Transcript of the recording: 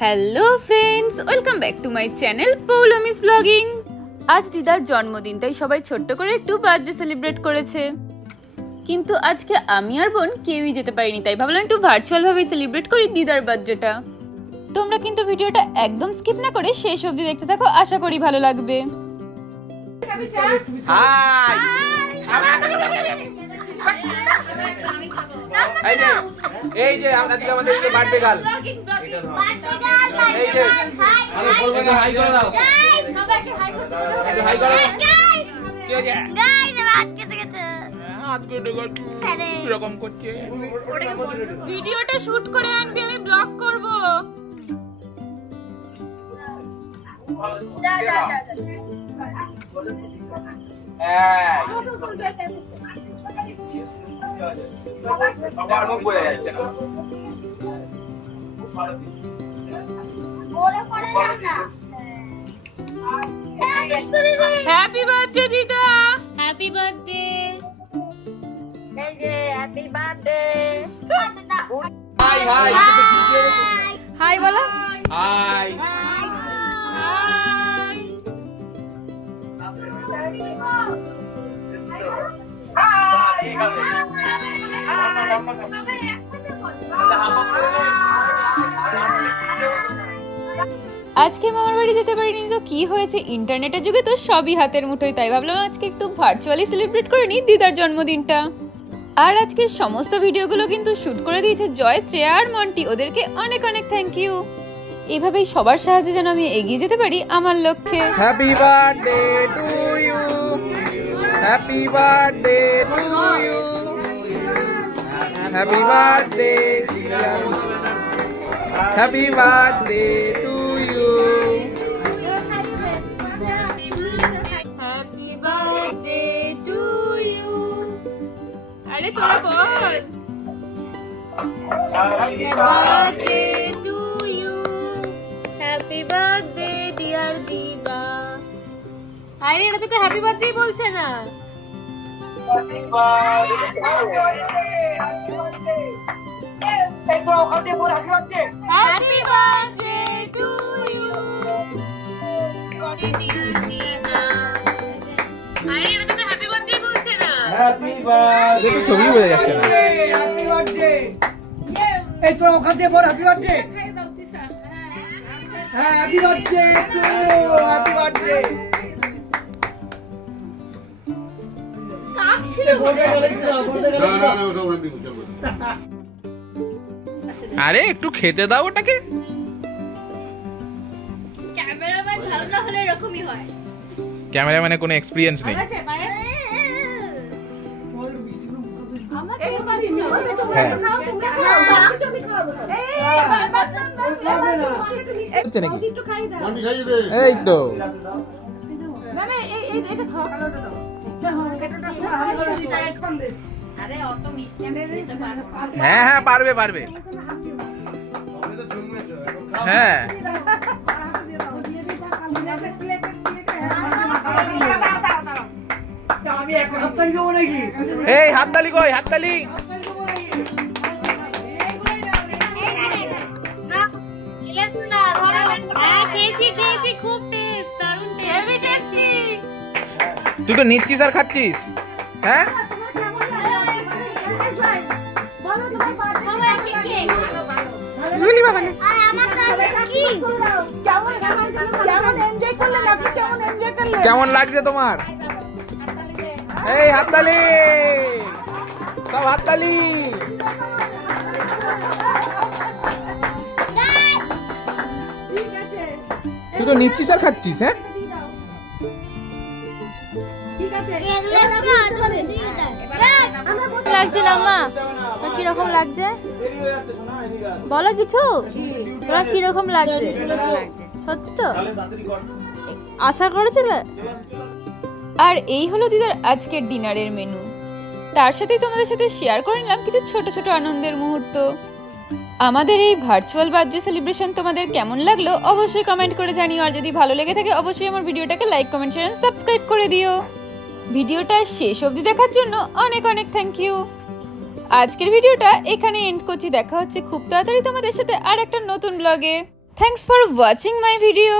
Hello friends, welcome back to my channel পৌলমিস blogging. আজ দিদার জন্মদিন, তাই সবাই ছোট্ট করে একটু বার্থডে সেলিব্রেট করেছে। কিন্তু আজকে আমি আর বোন কেউই যেতে পারিনি, তাই ভাবলাম একটু ভার্চুয়াল ভাবে সেলিব্রেট করি দিদার বার্থডেটা। তোমরা কিন্তু ভিডিওটা একদম স্কিপ না করে শেষ অবধি দেখতে থাকো, আশা করি ভালো লাগবে। এই যে আমাদের বার্থডে গার্ল, এই যে হাই করে দাও, সবাইকে হাই করতে দাও, হাই করো কি হয়েছে গাইস? রাত কেটে গেছে, হাত কেটে গেছে, এরকম করছে। ভিডিওটা শুট করে আনবি, আমি ব্লগ করব। যা যা যা সবার মুখ বলে যাচ্ছে না। হ্যাপি বার্থডে দিদা, হ্যাপি বার্থডে। এই যে happy birthday. High high high বলো। হাই আজকে মামার বাড়ি যেতে পারিনি, তো কি হয়েছে, ইন্টারনেটের যুগে তো সবই হাতের মুঠোয়, তাই ভাবলাম আজকে একটু ভার্চুয়ালি সেলিব্রেট করে নিই দিদার জন্মদিনটা। আর আজকে সমস্ত ভিডিওগুলো কিন্তু শুট করে দিয়েছে জয়, শ্রেয়া আর মন্টি, ওদেরকে অনেক অনেক থ্যাংক ইউ। এইভাবেই সবার সাহায্যে যেন আমি এগিয়ে যেতে পারি আমার লক্ষ্যে। Happy birthday to you, happy birthday to you, happy birthday, happy birthday to you, happy birthday to you. আরে তোরা বল। Happy birthday to you, happy birthday dear দিদা। আরে এটা তো হ্যাপি বার্থডে বলছে না। Happy birthday. এই তো ওখানে বল happy birthday. Happy birthday to you dear দিদা। আরে এটা তো হ্যাপি বার্থডে বলছে না। Happy birthday. দেখো ছবি বলে যাচ্ছে না। Happy birthday. এই তো ওখানে বল হ্যাপি বার্থডে। হ্যাঁ happy birthday to you, happy birthday. কাক ছিল আরে একটু খেতে দাও ওটাকে। ক্যামেরাম্যান ভালো না হলে এরকমই হয়। ক্যামেরাম্যানে কোনো এক্সপেরিয়েন্স নেই। এই তো হ্যাঁ হ্যাঁ পারবে পারবে, হ্যাঁ আমি এক হাততালি দেবো নাকি? এই হাততালি কই, হাততালি। তুই তো নিচ্ছিস আর খাচ্ছিস, হ্যাঁ কেমন লাগছে তোমার? এই হাততালি, সব হাততালি। তুই তো নিচ্ছিস আর খাচ্ছিস, হ্যাঁ লাগছে না মা? কিরকম লাগছে বলো কিছু, তোমার কিরকম লাগছে? সত্যি তো আশা করেছিলে? আর এই হলো দিদার আজকের ডিনারের মেনু। তার সাথেই তোমাদের সাথে শেয়ার করে নিলাম কিছু ছোট ছোট আনন্দের মুহূর্ত। আমাদের এই ভার্চুয়াল বার্থডে সেলিব্রেশন তোমাদের কেমন লাগলো অবশ্যই কমেন্ট করে জানিও। আর যদি ভালো লেগে থাকে অবশ্যই আমার ভিডিওটাকে like, comment, share and subscribe করে দিও। ভিডিওটা শেষ অবধি দেখার জন্য অনেক অনেক থ্যাংক ইউ। আজকের ভিডিওটা এখানে এন্ড করছি। দেখা হচ্ছে খুব তাড়াতাড়ি তোমাদের সাথে আর একটা নতুন ব্লগে। Thanks for watching my video.